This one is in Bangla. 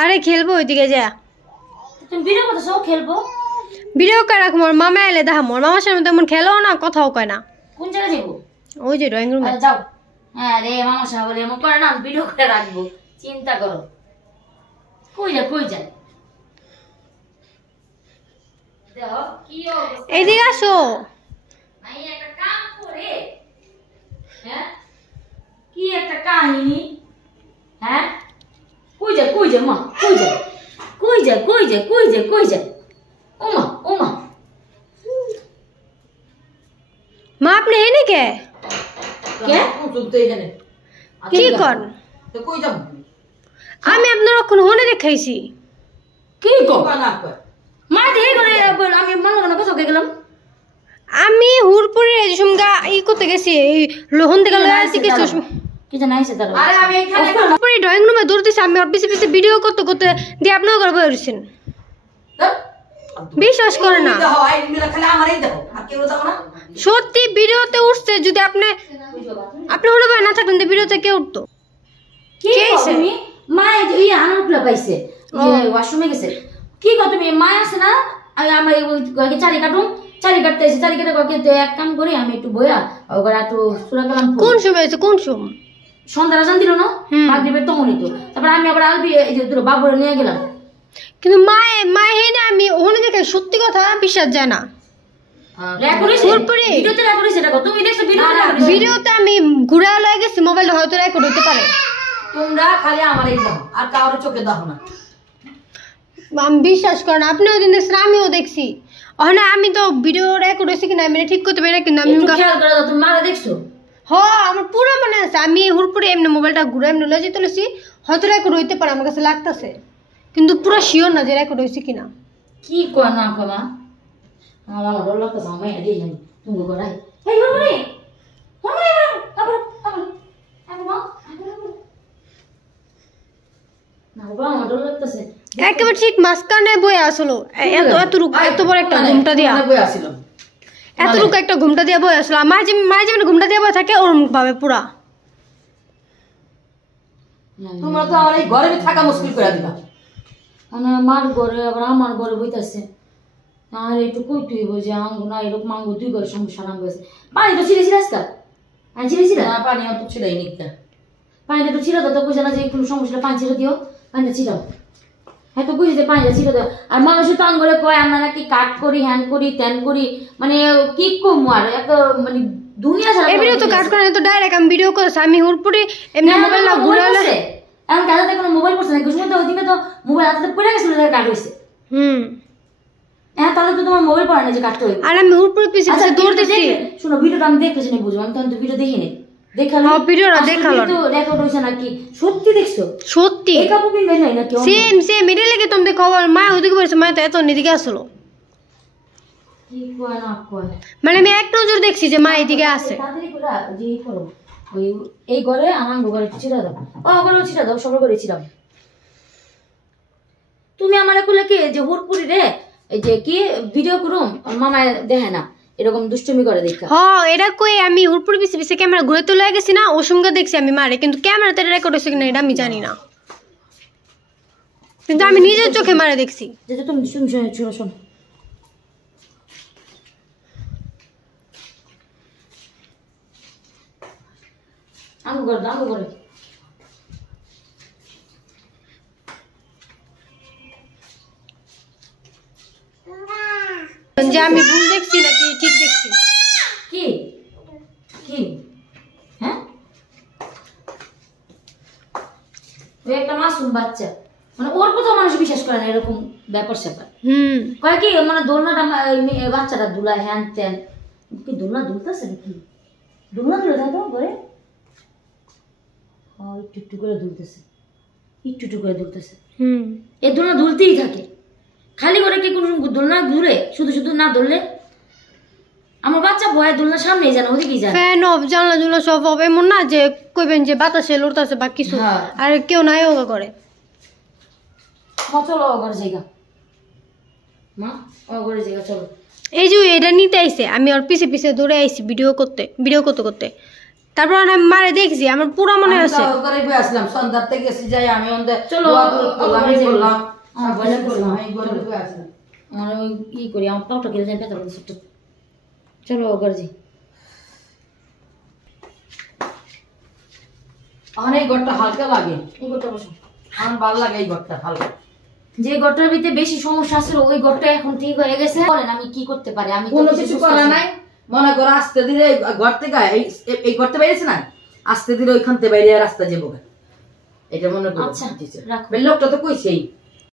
আরে খেলবো ওইদিকে যা। তুমি ভিডিও করতেছো? খেলবো ভিডিও করা মোর মামা এলে দেখা, মোর মামার সামনে তেমন খেলাও না, কথাও কয় না। কোন জায়গায় যাবো? ওই যে ড্রয়িং রুমে যাও। হ্যাঁ রে, মামার সামনে বলে এমন করে না, ভিডিও করে রাখবো। চিন্তা করো। কই যায় দেখো কি অবস্থা। এইদিকে আসো। আমি একটা কাম করে, হ্যাঁ কি একটা কাহিনী। হ্যাঁ কই যায় মা, কই যায় ওমা মা আপনি এনে কে এখানে কি কর? কই যাব? আমি আপনার ওখানে হনে দেখাইছি। কি কর মা দেখে করে আমি মনে কথা গেলাম। আমি হুরপুরে সুমগা ই করতে গেছি, এই লোহন থেকে লয়ে আসি কিছু কি জানা আইছে তার। আরে আমি এখানে হুরপুরে ড্রয়িং রুমে দৌড়তেছি, আমি ওর পিছে পিছে ভিডিও করতে করতে দিয়ে আপনার ঘরে বসে রইছেন। বিশ্বাস করে না, সত্যি ভিডিওতে উঠছে। যদি আপনি হলো না থাকলেন ভিডিওতে কে উঠতো? কি তুমি মা এই আনারগুলো পাইছে ওয়াশরুমে গেছে। কি কর তুমি? মা আছে না, আমার চারি কাটতেছি, চারি কাটে এক কাম করি আমি একটু বইয়া ওরা একটু সুরা কালাম। কোন সময় হয়েছে? কোন সময়? সন্ধ্যা রাজান দিল না, মাগরিবের তখনই তো। তারপর আমি আবার আলবি এই যে তোর বাবুরে নিয়ে গেলাম। কিন্তু মায়ে হে না, আমি ওখানে দেখে সত্যি কথা বিশ্বাস যায় না। ভিডিওতে আমি ঘুরে লয়ে গেছি, মোবাইল হয়তো রেকর্ড হতে পারে। তোমরা খালি আমারই দাও আর কারোর চোখে দাও না। আমি বিশ্বাস করেন, আপনি ওই দিন দেখছেন, আমিও দেখছি। ওখানে আমি তো ভিডিও রেকর্ড হয়েছে কিনা আমি ঠিক করতে পারি না, কিন্তু আমি খেয়াল করে দাও। তুমি মারা দেখছো? হ্যাঁ আমার পুরো মনে আছে। আমি হুড়পুরে এমনি মোবাইলটা ঘুরে এমনি লয়ে যেতে লইছি, হয়তো রেকর্ড হইতে পারে, আমার কাছে লাগতেছে, কিন্তু পুরো শিওর না যে রেকর্ড হয়েছে কিনা। কি কয় না কমা আমার ডর লাগতেছে। আমি এডি জানি তুমি করাই এই বাবুরে একেবারে ঠিক মাঝখানে বয়ে আসলো, এত বড় একটা ঘুমটা দিয়া এতটুকু একটা ঘুমটা দিয়ে বয়ে আসলো। মায়ের যেমন ঘুমটা দিয়ে বয়ে থাকে ওরকম ভাবে পুরা। তোমরা তো আমার এই ঘরে থাকা মুশকিল করে দিবা। মানে মার ঘরে আবার আমার ঘরে বইতাছে। আর একটু কই তুই বুঝে আঙ্গু না এরকম আঙ্গু দুই ঘরে সমস্যা নাম গেছে। পানি তো ছিঁড়েছি রাস্তা আমি ছিঁড়েছি না, পানি অত ছিঁড়াই নিকটা। পানিটা একটু ছিঁড়া দাও তো, বুঝে না যে কোনো সমস্যা পানি ছিঁড়ে দিও, পানিটা ছিঁড়াও। হ্যাঁ তো বুঝি যে পানিটা ছিঁড়ে দাও। আর মানুষের তো আঙ্গরে কয় আমরা নাকি কাট করি, হ্যান করি, ত্যান করি, মানে কি কম আর এত মানে দুনিয়া ছাড়া। এই ভিডিও তো কাট করে তো ডাইরেক্ট আমি ভিডিও করছি। আমি হুড়পুরে এমনি মোবাইল না ঘুরালে এখন কাজাতে কোনো মোবাইল পড়ছে না, কিছু তো ওদিকে তো মোবাইল হাতে পড়ে গেছিল, কাট হইছে। হ্যাঁ তাহলে তো তোমার মোবাইল পড়া না যে কাটতে হইবে। আর আমি হুড়পুরে পিছে পিছে দৌড়তেছি। শুনো ভিডিওটা আমি দেখতেছি না, বুঝবো আমি তো ভিডিও দেখিনি। দেখালো ভিডিওটা দেখালো তো রেকর্ড হইছে নাকি সত্যি দেখছো? সত্যি এই কাপড় পিন নাই নাকি সেম এর লাগে তুমি খবর মা ওদিকে বলছে, মা তো এত নিদিকে আসলো। কি কয় না কয় মানে আমি এক নজর দেখছি যে মা এদিকে আছে। তাড়াতাড়ি করে যে করো ওই এই ঘরে আমার ঘরে ছিড়া দাও, ও ঘরে ছিড়া দাও, সবার ঘরে ছিড়াও। তুমি আমারে কইলে কি যে হুড়পুরি রে এই যে কি ভিডিও করুম মামা দেখে না, এরকম দুষ্টুমি করে দেখা। হ্যাঁ এটা কই আমি হুড়পুরি পিছে পিছে ক্যামেরা ঘুরে তো লয়ে গেছি না, ওর সঙ্গে দেখছি আমি মারে, কিন্তু ক্যামেরাতে রেকর্ড হইছে কিনা এটা আমি জানি না, কিন্তু আমি নিজের চোখে মারে দেখছি। যে তুমি শুনো শোনো আঙ্গু করে যে আমি ভুল দেখছি নাকি ঠিক দেখছি। কি কি হ্যাঁ ওই একটা মাসুম বাচ্চা, মানে ওর কথা মানুষ বিশ্বাস করে না এরকম ব্যাপার স্যাপার। কয় কি মানে দোলনাটা বাচ্চাটা দুলায় হ্যান ত্যান, কি দোলনা দুলতেছে নাকি? দোলনা দুলে থাকে ঘরে একটু একটু করে দুলতেছে, একটু একটু করে দুলতেছে। এই দোলনা দুলতেই থাকে, খালি করে কি কোনো দোলনা ঘুরে শুধু শুধু না ধরলে আমার বাচ্চা ভয়ে দোলনার সামনেই জানো ওদিকেই জানো। ফ্যান অফ, জানলা জুলা সব অফ, এমন না যে কইবেন যে বাতাসে লড়তাছে বা কিছু, আর কেউ নাই ওগা করে। চলো ও ঘরে জায়গা, মা ও ঘরে জায়গা চলো। এই যে এটা নিতে আইছে, আমি ওর পিছে পিছে দৌড়ে আইছি ভিডিও করতে করতে। তারপর আমি মারে দেখছি আমার পুরো মনে আছে ঘরে বই আসলাম সন্ধ্যার থেকে গেছি যাই আমি ওদের চলো আমি বললাম আমি ঘরে বই আসলাম আমার ওই ই করি আমার পাউটা কেটে যায় পেতা করতে চলো গরজি অনেক ঘরটা হালকা লাগে এই ঘরটা বসো আমার ভালো লাগে এই ঘরটা হালকা যে ঘরটার ভিতরে বেশি সমস্যা ছিল ওই ঘরটা এখন ঠিক হয়ে গেছে বলেন আমি কি করতে পারি আমি কোনো কিছু করা নাই মনে করো আসতে দিলে ঘর থেকে এই ঘরতে বাইরেছে না আসতে দিলে ওইখান থেকে বাইরে রাস্তা যাবো এটা মনে করো আচ্ছা রাখো লোকটা তো কইছেই